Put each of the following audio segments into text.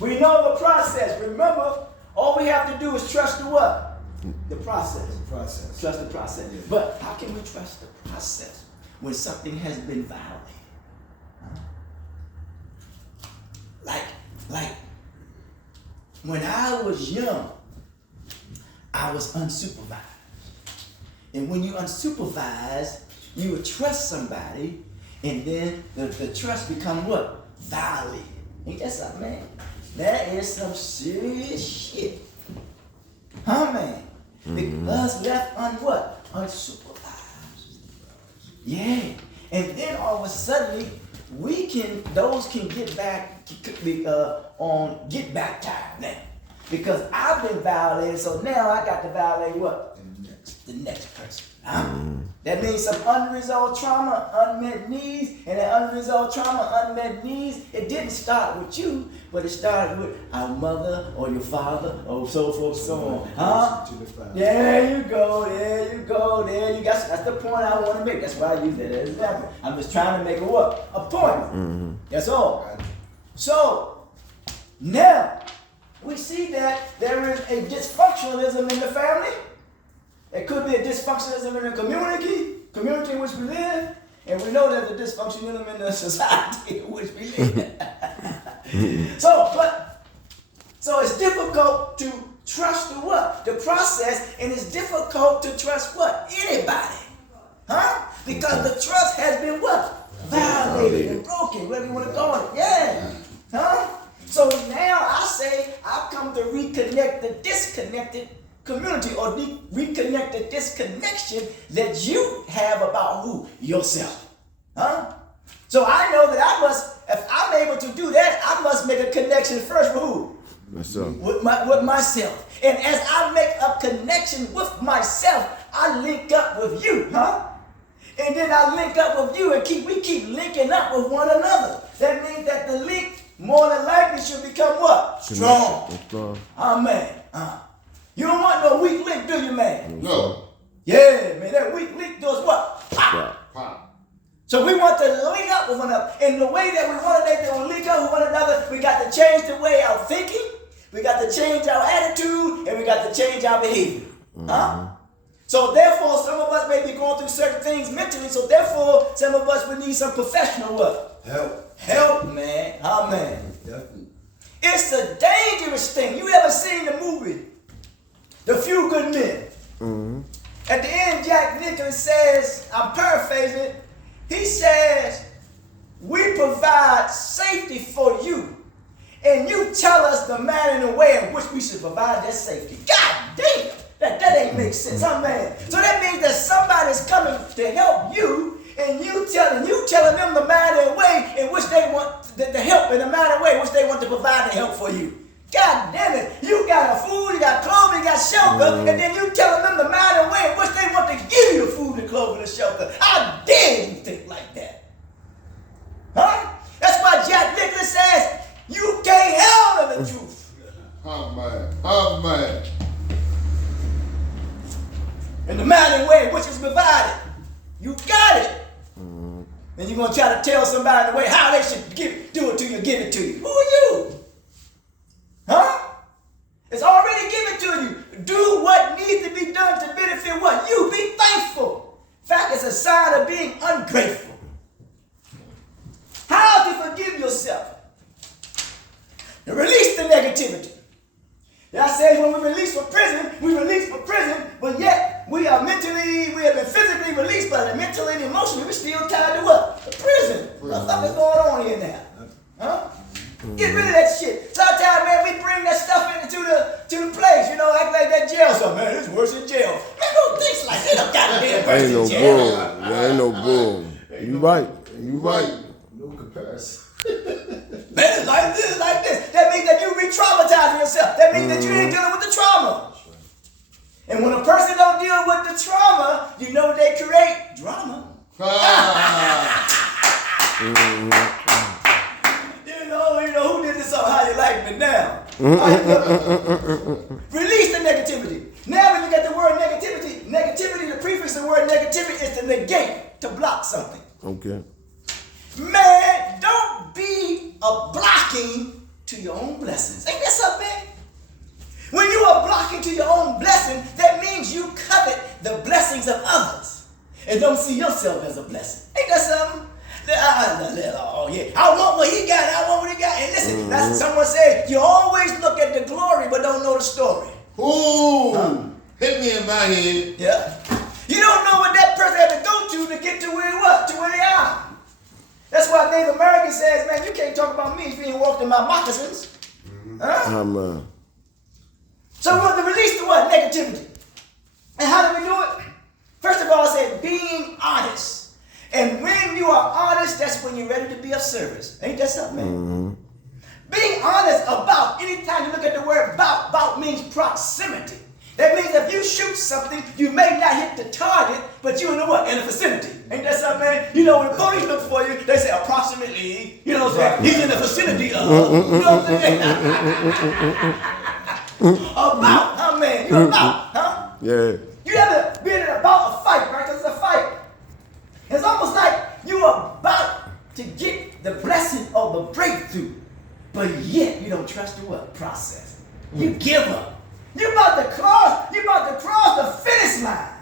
We know the process. Remember, all we have to do is trust the what? The process. The process. Trust the process. Yeah. But how can we trust the process when something has been violated? Huh? Like, when I was young, I was unsupervised. And when you unsupervised, you would trust somebody, and then the trust become what? Violated. Ain't that something, man? That is some serious shit. Huh, man? Because left what? Unsupervised. Yeah. And then all of a sudden, those can get back on get back time now. Because I've been violated, so now I got to violate what? The next person. That means some unresolved trauma, unmet needs, and that unresolved trauma, unmet needs, it didn't start with you, but it started with our mother or your father or so forth, so on. Huh? There you go, there you go, there you go. That's the point I want to make. That's why I use that as an example. I'm just trying to make a what? A point. That's all. So, now, we see that there is a dysfunctionalism in the family. There could be a dysfunctionalism in the community in which we live, and we know there's a dysfunctionalism in the society in which we live. So it's difficult to trust the what? The process, and it's difficult to trust what? Anybody. Huh? Because the trust has been what? Violated and broken, whatever you want to call it. Yeah. Huh? So now I say I've come to reconnect the disconnected community, or reconnect the disconnection that you have about who? Yourself. Huh? So I know that I must, if I'm able to do that, I must make a connection first with who? Myself. With myself. And as I make a connection with myself, I link up with you, huh? And then I link up with you, and we keep linking up with one another. That means that the link more than likely should become what? Strong. Amen. You don't want no weak link, do you, man? No. Yeah, man, that weak link does what? Pop. Pop. So we want to link up with one another. And the way that we want to link up with one another, we got to change the way our thinking, we got to change our attitude, and we got to change our behavior. Huh? So therefore, some of us may be going through certain things mentally, so therefore, some of us would need some professional what? Help, man. Amen. Definitely. It's a dangerous thing. You ever seen the movie The Few Good Men? At the end, Jack Nicholson says, I'm paraphrasing, he says, we provide safety for you, and you tell us the manner and the way in which we should provide that safety. God damn, that ain't make sense, huh, man? So that means that somebody's coming to help you, and you telling them the manner and way in which they want the help, in the manner and way in which they want to provide the help for you. God damn it, you got a food, you got clothes, you got shelter, and then you telling them the manner and way in which they want to give you the food, the clothes, and the shelter. How dare you think like that? Huh? That's why Jack Nicholson says, you can't handle the truth. Oh man. And the manner and way in which it's provided. You got it. And you're going to try to tell somebody the way how they should give it to you. Who are you? Huh? It's already given to you. Do what needs to be done to benefit what? You. Be thankful. In fact, it's a sign of being ungrateful. How to forgive yourself. And release the negativity. I say when we release from prison, but yet we have been physically released, but mentally and emotionally we're still tied to what? The prison. Something's going on here now. Huh? Get rid of that shit. Sometimes, man, we bring that stuff into the place, act like that jail. So, man, it's worse than jail. Man, don't think like that. Goddamn worse than jail. There ain't no bull. You right. No comparison. Man, it's like this. That means that you re-traumatizing yourself. That means that you ain't dealing with the trauma. And when a person don't deal with the trauma, you know they create drama. You know who did this song? How you like me now? Release the negativity. Now we look at the word negativity. Negativity, the prefix of the word negativity is to negate, to block something. Okay. Man, don't be a blocking to your own blessings. Ain't that something? When you are blocking to your own blessing, that means you covet the blessings of others and don't see yourself as a blessing. Ain't that something? Oh yeah, I want what he got. I want what he got. And listen, that's someone said, you always look at the glory but don't know the story. Ooh, hit me in my head. Yeah. You don't know what that person had to go to get to where he was, to where they are. That's why Native American says, man, you can't talk about me if you ain't walked in my moccasins. Huh? Amen. So we want to release the what? Negativity. And how do we do it? First of all, I said being honest. And when you are honest, that's when you're ready to be of service. Ain't that something, man? Being honest about, anytime you look at the word about means proximity. That means if you shoot something, you may not hit the target, but you're in the what? In the vicinity. Ain't that something, man? You know, when the police look for you, they say approximately, you know what I'm saying? He's in the vicinity of, you know what I'm saying? About, huh, man? You're about, huh? Yeah. You ever been in about a fight, right? Because it's a fight. It's almost like you're about to get the blessing of the breakthrough, but yet you don't trust the what? Process. You give up. You're about to cross the finish line.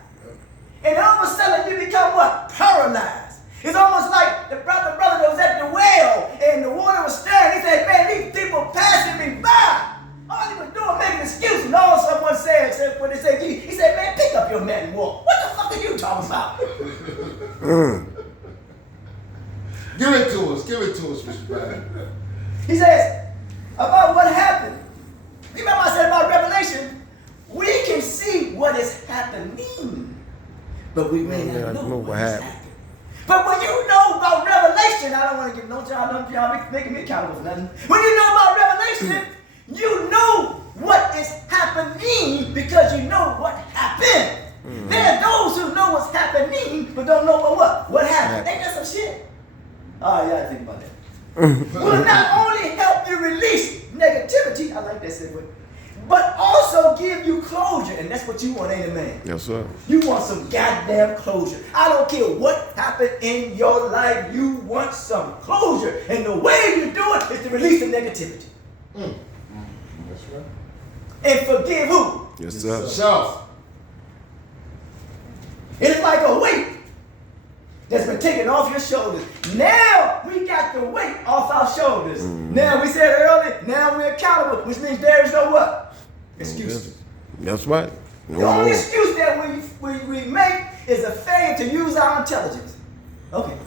And all of a sudden you become what? Paralyzed. It's almost like the brother that was at the well and the water was stirring. He said, man, these people passing me by. All he was doing making excuses. And all someone said when they said, he said, man, pick up your mat and walk. What the fuck are you talking about? Give it to us, Mr. Brown. He says, about what happened. Remember I said about Revelation, we can see what is happening, but we may not know what happened. But when you know about Revelation, I don't want to give no job, y'all making me accountable for nothing. When you know about Revelation, you know what is happening because you know what happened. There are those who know what's happening, but don't know what happened. Ain't that some shit? Oh, yeah, I think about that. Will not only help you release negativity, I like that segue, but also give you closure. And that's what you want, ain't it, man? Yes, sir. You want some goddamn closure. I don't care what happened in your life, you want some closure. And the way you do it is to release the negativity. That's right. And forgive who? Yes, sir. Self. It's like a weight that's been taken off your shoulders. Now we got the weight off our shoulders. Now we said earlier, now we're accountable, which means there is no what? Excuse. That's right. The only excuse that we make is a failure to use our intelligence. Okay.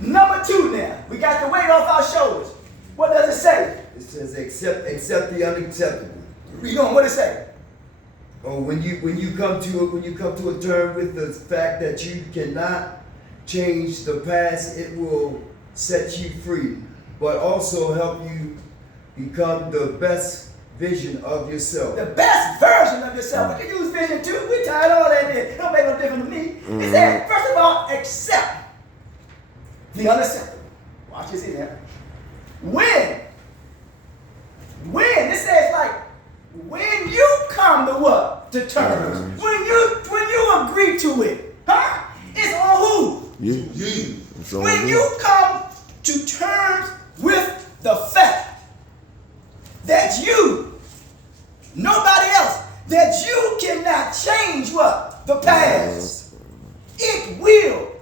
Number 2 now. We got the weight off our shoulders. What does it say? It says accept the unacceptable. Read on, what does it say? Oh, when you come to a term with the fact that you cannot change the past, it will set you free, but also help you become the best vision of yourself. The best version of yourself. We can use vision too. We tired all that in. It don't make no difference to me. It said, first of all, accept the unacceptable. Watch this here. When it says like, when you come to what? To terms. When you agree to it. Huh? It's on who? You. When you come to terms with the fact that you, nobody else, that you cannot change what? The past. It will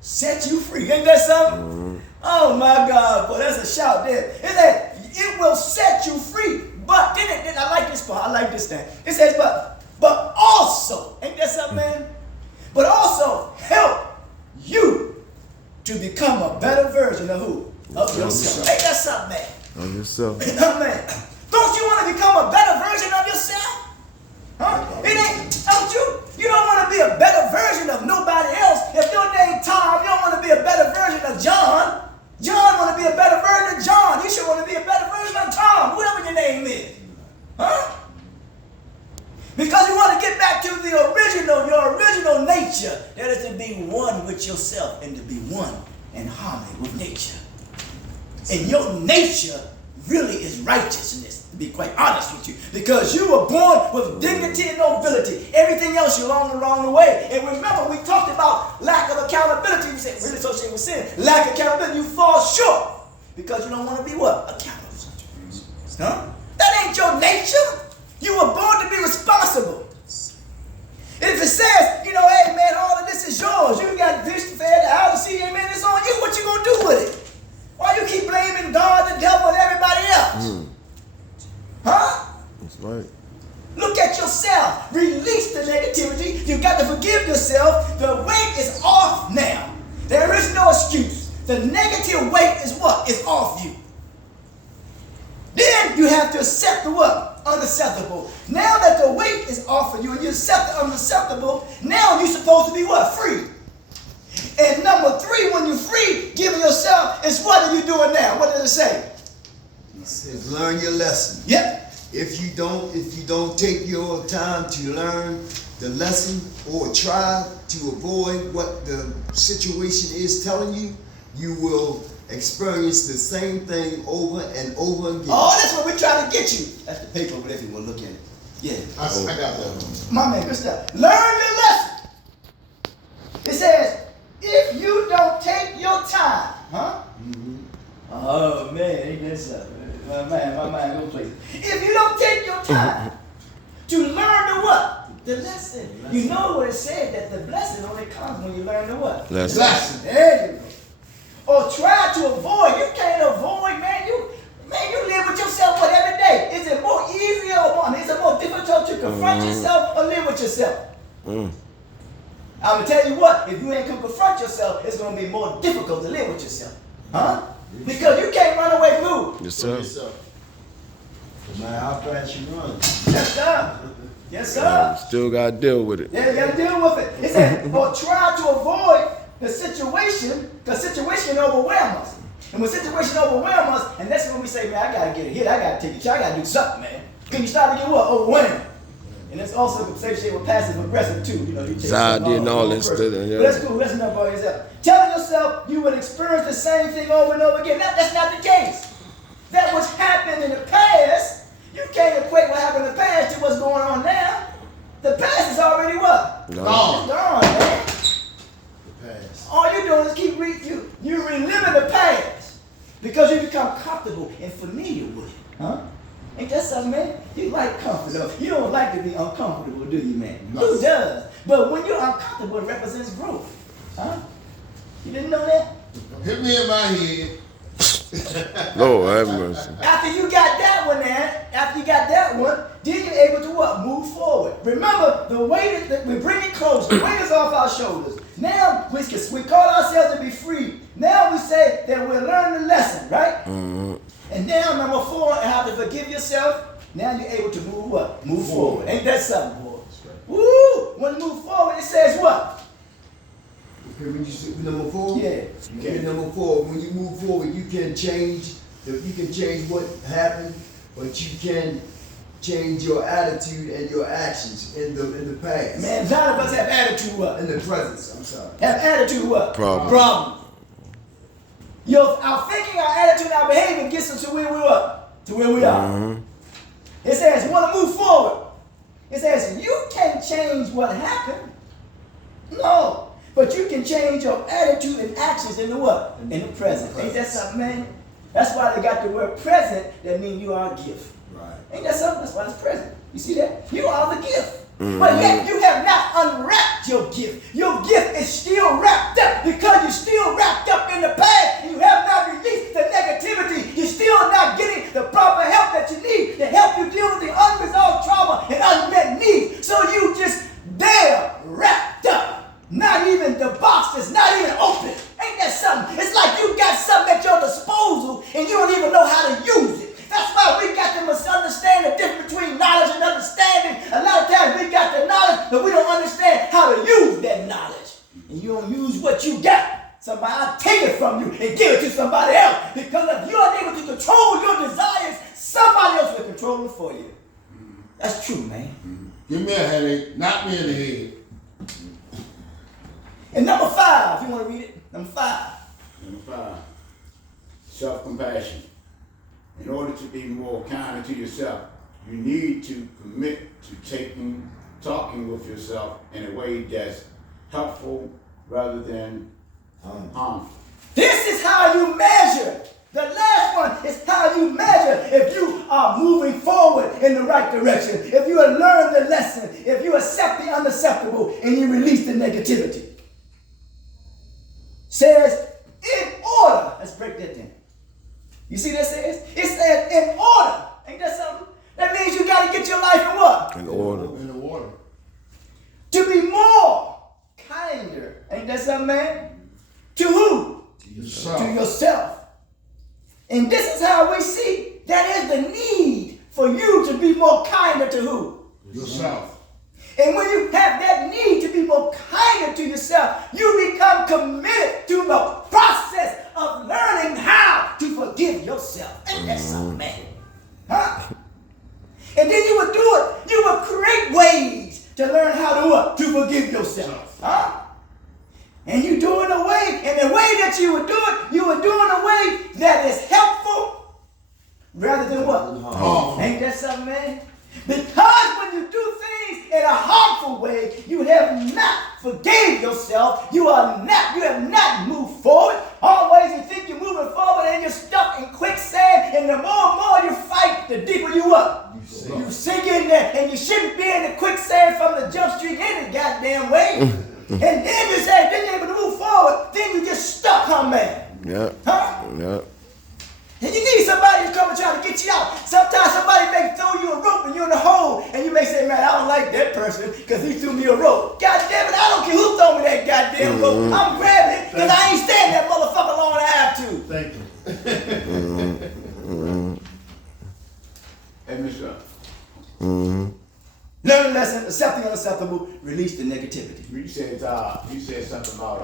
set you free. Ain't that something? Oh my God, boy, that's a shout there. It said, it will set you free. But then I like this part. I like this thing. It says, but also, ain't that something, man? But also help you to become a better version of who? Of yourself. Ain't that something, man? Of yourself. Man, don't you want to become a better version of yourself? Huh? You don't want to be a better version of nobody else. If your name Tom, you don't want to be a better version of John. John want to be a better version of John. You should want to be a better version of Tom, whoever your name is. Huh? Because you want to get back to your original nature. That is to be one with yourself and to be one in harmony with nature. And your nature really is righteousness, to be quite honest with you. Because you were born with dignity and nobility. Everything else you're along the way. And remember, we talked about lack of accountability. We said, really associated with sin. Lack of accountability, you fall short. Because you don't want to be what? Accountable. Huh? That ain't your nature. You were born to be responsible. If it says, you know, hey man, all of this is yours. You got fish to feed, the house to see, man, it's on you. What you gonna do with it? Why you keep blaming God, the devil, and everybody else? Huh? That's right. Look at yourself. Release the negativity. You got to forgive yourself. The weight is off now. There is no excuse. The negative weight is what? Is off you. Then you have to accept the what? Unacceptable. Now that the weight is off of you and you accept the unacceptable, now you're supposed to be what? Free. And number 3, when you're free, giving yourself, is what are you doing now? What does it say? It says, learn your lesson. Yep. If you don't take your time to learn the lesson or try to avoid what the situation is telling you, you will experience the same thing over and over again. Oh, that's what we're trying to get you. That's the paper over there if you want to look at it. Yeah. I got that one. My man, good stuff. Learn the lesson. It says, if you don't take your time, huh? Mm-hmm. Oh man, ain't that something? My man, go places. If you don't take your time to learn the what? The lesson. You know what it said, that the blessing only comes when you learn the what? Lesson. There you go. Or try to avoid. You can't avoid, man. You live with yourself what every day. Is it more easier or more? I mean, is it more difficult to confront yourself or live with yourself? I'm gonna tell you what, if you ain't gonna confront yourself, it's gonna be more difficult to live with yourself. Huh? Because you can't run away from who? Yes, sir. No matter how fast you run. Yes, sir. Yes, sir. Still got to deal with it. Yeah, you gotta deal with it. It said, or try to avoid the situation, because situation overwhelms us. And when situation overwhelms us, and that's when we say, man, I gotta get a hit, I gotta take a shot, I gotta do something, man. Can you start to get what? Overwhelmed. And that's also associated with passive aggressive too. You know, you take Anxiety and all that stuff. But that's cool. That's enough about yourself. Telling yourself you would experience the same thing over and over again. That's not the case. That was happened in the past. You can't equate what happened in the past to what's going on now. The past is already what? Gone. It's gone, man. The past. All you're doing is keep you reliving the past because you become comfortable and familiar with it. Huh? Ain't that something, man? You like comfort, though. You don't like to be uncomfortable, do you, man? No. Who does? But when you're uncomfortable, it represents growth. Huh? You didn't know that? Hit me in my head. Lord have mercy. After you got that one then you're able to what? Move forward. Remember, the weight that we bring it close. The weight is off our shoulders. Now we call ourselves to be free. Now we say that we're learning the lesson, right? Mm-hmm. And now number 4, how to forgive yourself. Now you're able to move what? Move forward. Ain't that something, boy? Woo! When you move forward, it says what? Okay, when you see number 4? Yeah. Okay, number 4. When you move forward, you can change what happened, but you can change your attitude and your actions in the past. Man, a lot of us have attitude what? In the presence, I'm sorry. Have attitude what? Problem. Our thinking, our attitude, our behavior gets us to where we are. To where we are. Mm-hmm. It says, you want to move forward. It says, you can't change what happened. No. But you can change your attitude and actions in the what? In the present. Ain't that something, man? That's why they got the word present. That means you are a gift. Right. Ain't that something? That's why it's present. You see that? You are the gift. But yet you have not unwrapped your gift. Your gift is still wrapped up because you're still wrapped up in the past. You have not released the negativity. You're still not getting the proper help that you need to help you deal with the unresolved trauma and unmet needs. So you just there wrapped up. Not even the box is not even open. Ain't that something? It's like you got something at your disposal and you don't even know how to use it. That's why we got to understand the difference between knowledge and understanding. A lot of times we got the knowledge, but we don't understand how to use that knowledge. And you don't use what you got. Somebody will take it from you and give it to somebody else. Because if you're unable to control your desires, somebody else will control it for you. That's true, man. Give me a headache. Knock me in the head. And number 5, if you want to read it, number 5. Number 5, self-compassion. In order to be more kind to yourself, you need to commit to talking with yourself in a way that's helpful rather than harmful. This is how you measure The last one is how you measure if you are moving forward in the right direction, if you have learned the lesson, if you accept the unacceptable, and you release the negativity. Says, in order. Let's break that down. You see that says? It says, in order. Ain't that something? That means you got to get your life in what? In order. In the water. To be more kinder. Ain't that something, man? To who? Yourself. To yourself. And this is how we see that is the need for you to be more kinder to who? Yourself. And when you have that need to be more kinder to yourself, you become committed to the process of learning how to forgive yourself. Ain't that something, man? Huh? And then you would do it. You would create ways to learn how to what? To forgive yourself. Huh? And you do it in a way, and the way that you would do it, you would do it in a way that is helpful rather than what? Ain't that something, man? Because when you do things in a harmful way, you have not forgave yourself. You have not moved forward. Always you think you're moving forward and you're stuck in quicksand, and the more and more you fight, the deeper you what? You sink in there, and you shouldn't be in the quicksand from the jump street any goddamn way. And then you say, then you're able to move forward, then you get stuck, huh, man? Yeah. Huh? Yeah. And you need somebody to come and try to get you out. Sometimes somebody may throw you a rope and you're in the hole, and you may say, man, I don't like that person because he threw me a rope. God damn it, I don't care who threw me that goddamn rope. I'm grabbing it because I ain't standing that motherfucker long and I have to. Thank you. Hey, Mr. Learn the lesson, accept the unacceptable, release the negativity. You said something about